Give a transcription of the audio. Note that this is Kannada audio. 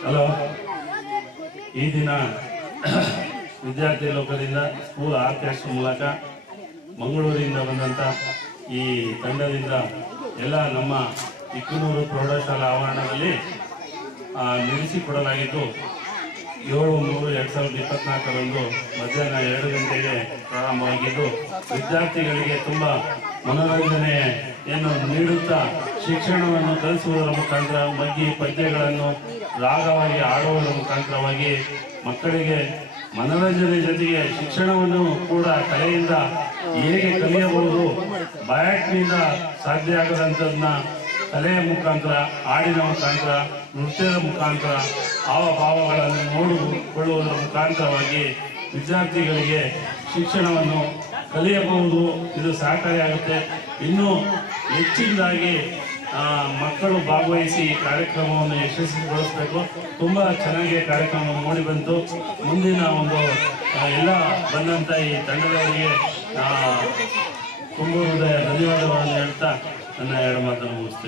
ಹಲೋ. ಈ ದಿನ ವಿದ್ಯಾರ್ಥಿ ಲೋಕದಿಂದ ಸ್ಕೂಲ್ ಆರ್ಕೆಸ್ಟ್ರಾ ಮೂಲಕ ಮಂಗಳೂರಿನಿಂದ ಬಂದಂಥ ಈ ತಂಡದಿಂದ ಎಲ್ಲ ನಮ್ಮ ಇಕ್ಕನೂರು ಪ್ರೌಢಶಾಲಾ ಆವರಣದಲ್ಲಿ ಆ, ನಿಲ್ಲಿಸಿಕೊಡಲಾಗಿದ್ದು ಏಳು ಮೂರು ಎರಡು ಸಾವಿರದ ಇಪ್ಪತ್ನಾಲ್ಕರಂದು ಮಧ್ಯಾಹ್ನ ಎರಡು ಗಂಟೆಗೆ ಪ್ರಾರಂಭವಾಗಿದ್ದು ವಿದ್ಯಾರ್ಥಿಗಳಿಗೆ ತುಂಬ ಮನೋರಂಜನೆಯನ್ನು ನೀಡುತ್ತಾ ಶಿಕ್ಷಣವನ್ನು ಕಲಿಸುವುದರ ಮುಖಾಂತರ ಮಗ್ಗಿ ಪದ್ಯಗಳನ್ನು ರಾಗವಾಗಿ ಆಡುವುದರ ಮುಖಾಂತರವಾಗಿ ಮಕ್ಕಳಿಗೆ ಮನೋರಂಜನೆ ಜೊತೆಗೆ ಶಿಕ್ಷಣವನ್ನು ಕೂಡ ಕಲೆಯಿಂದ ಹೇಗೆ ಕಲಿಯಬಹುದು, ಬಯಾಟ್ನಿಂದ ಸಾಧ್ಯ ಆಗದಂಥದನ್ನ ಕಲೆಯ ಮುಖಾಂತರ, ಹಾಡಿನ ಮುಖಾಂತರ, ನೃತ್ಯದ ಮುಖಾಂತರ, ಹಾವಭಾವಗಳನ್ನು ನೋಡಿಕೊಳ್ಳುವುದರ ಮುಖಾಂತರವಾಗಿ ವಿದ್ಯಾರ್ಥಿಗಳಿಗೆ ಶಿಕ್ಷಣವನ್ನು ಕಲಿಯಬಹುದು. ಇದು ಸಹಕಾರಿಯಾಗುತ್ತೆ ಇನ್ನೂ ಹೆಚ್ಚಿನದಾಗಿ ಮಕ್ಕಳು ಭಾಗವಹಿಸಿ ಈ ಕಾರ್ಯಕ್ರಮವನ್ನು ಯಶಸ್ವಿಗೊಳಿಸಬೇಕು. ತುಂಬ ಚೆನ್ನಾಗಿ ಕಾರ್ಯಕ್ರಮ ಮೂಡಿ ಬಂತು. ಮುಂದಿನ ಒಂದು ಎಲ್ಲ ಬಂದಂಥ ಈ ತಂಡದವರಿಗೆ ತುಂಬ ಹೃದಯ ಧನ್ಯವಾದಗಳನ್ನು ಹೇಳ್ತಾ ನನ್ನ ಎರಡು ಮಾತನ್ನು ಮುಗಿಸ್ತೇನೆ.